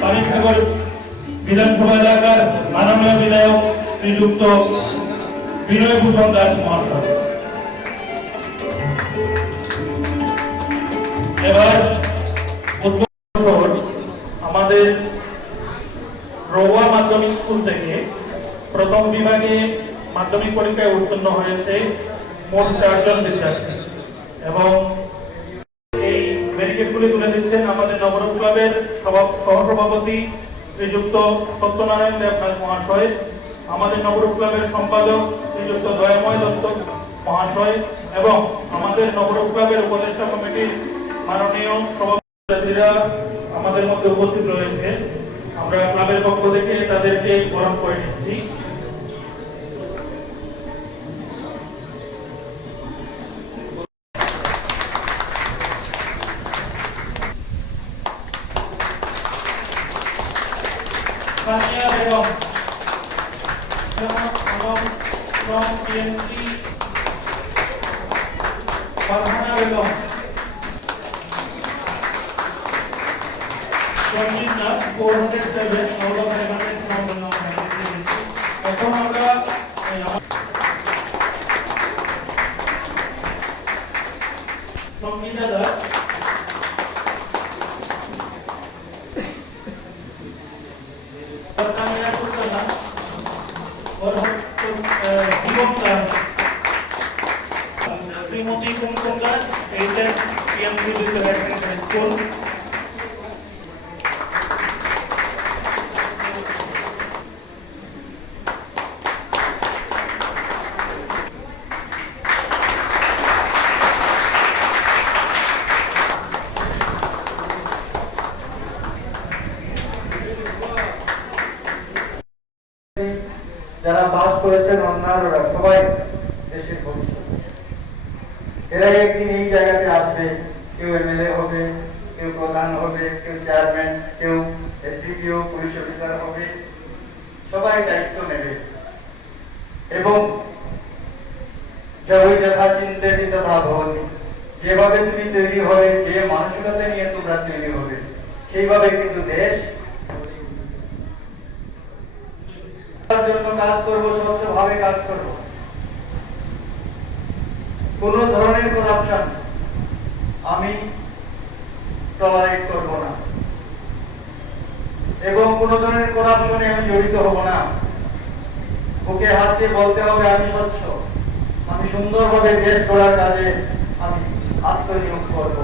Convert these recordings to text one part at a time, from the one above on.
পানিসাগর বিধানসভা এলাকার মাননীয় বিধায়ক শ্রীযুক্ত বিনয় ভূষণ দাস মহাশয়। এবার আমাদের রোয়া মাধ্যমিক স্কুল থেকে প্রথম বিভাগে মাধ্যমিক পরীক্ষায় উত্তীর্ণ হয়েছে মোট চারজন বিদ্যার্থী এবং ব্যারিকেডগুলি তুলে দিচ্ছেন আমাদের নবরূপ ক্লাবের সহসভাপতি শ্রীযুক্ত সত্যনারায়ণ দেবনাথ মহাশয়, আমাদের নবরূপ ক্লাবের সম্পাদক শ্রীযুক্ত দয়াময় দত্ত মহাশয় এবং আমাদের নবরূপ ক্লাবের উপদেষ্টা কমিটির মাননীয় সভাপতিরা আমাদের মধ্যে উপস্থিত রয়েছে। আমরা ক্লাবের পক্ষ থেকে তাদেরকে বরণ করে নিচ্ছি। 안녕하세 요. from PNC from Hanabedo. From Jinna, 407 out of 500 from Hanabedo. Pertanyaan Sultana और জীবন দাস শ্রীমতী কুমকুম দাস এইচএস পিএমসি বিদ্যালয় স্কুল যারা পাস করেছেন অন্যান্যরা, সবাই দেশের ভবিষ্যৎ। এরাই একদিন এই জায়গাতে আসবে, কেউ এমএলএ হবে, কেউ প্রধান হবে, কেউ চেয়ারম্যান, কেউ এসডিপিও পুলিশ অফিসার হবে। সবাই দায়িত্ব নেবে। এবং ওই যথা চিন্তাতি তথা ভবতি যেভাবে তুমি তৈরি হবে, যে মানসিকতা নিয়ে তোমরা তৈরি হবে, সেইভাবে কিন্তু দেশ তার কোন ধরনের করাপশন আমি টলারেট করব না। এবং কোন ধরনের করাপশনে আমি জড়িত হব না। ওকে হাত দিয়ে বলতে হবে, আমি স্বচ্ছ। আমি সুন্দরভাবে দেশ গড়ার কাজে আমি আত্মনিয়োগ করব।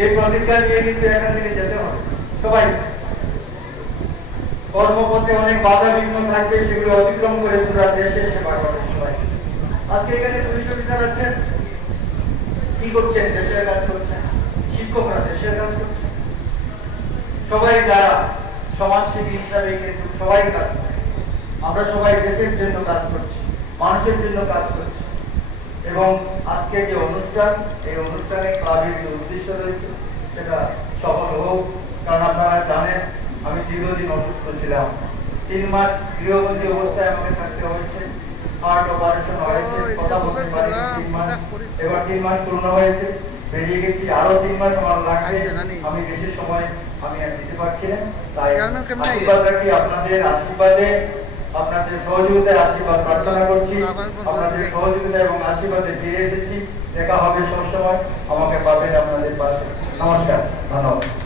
এই প্রতিজ্ঞা নিয়ে কিন্তু এখান থেকে যেতে হবে। সবাই কর্মপথে অনেক বাধা বিঘ্ন থাকবে, সেগুলো অতিক্রম করে পুরো দেশে সেবা করবে সবাই। আজকে এখানে পুলিশ অফিসার আছেন? কি করছেন? দেশের কাজ করছেন? শিক্ষকরা দেশের কাজ করছেন? সবাই যারা সমাজসেবী হিসাবে কিন্তু সবাই কাজ করে। আমরা সবাই দেশের জন্য কাজ করছি, মানুষের জন্য কাজ করছি। এবং আজকে যে অনুষ্ঠান, এই অনুষ্ঠানে ক্লাবের যে উদ্দেশ্য রয়েছে, সেটা সফল হোক। কারণ আপনারা জানেন আমি দীর্ঘদিন অসুস্থ ছিলাম। তিন মাস গৃহবন্দী অবস্থায় আমাকে থাকতে হয়েছে। হার্ট অপারেশন হয়েছে কথা বলতে পারি তিন মাস। এবার তিন মাস পূর্ণ হয়েছে বেরিয়ে গেছি। আরও তিন মাস আমার লাগবে। আমি বেশি সময় আমি আর দিতে পারছি না। তাই আশীর্বাদ রাখি আপনাদের আশীর্বাদে আপনাদের সহযোগিতায় আশীর্বাদ প্রার্থনা করছি। আপনাদের সহযোগিতা এবং আশীর্বাদে ফিরে এসেছি। দেখা হবে সবসময়। আমাকে পাবেন আপনাদের পাশে। নমস্কার ধন্যবাদ।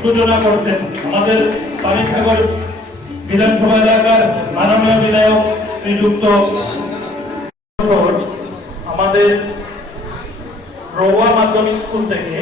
সূচনা করছেন। আমাদের পানিসাগর বিধানসভা এলাকার মাননীয় বিধায়ক শ্রীযুক্ত আমাদের রোয়া মাধ্যমিক স্কুল থেকে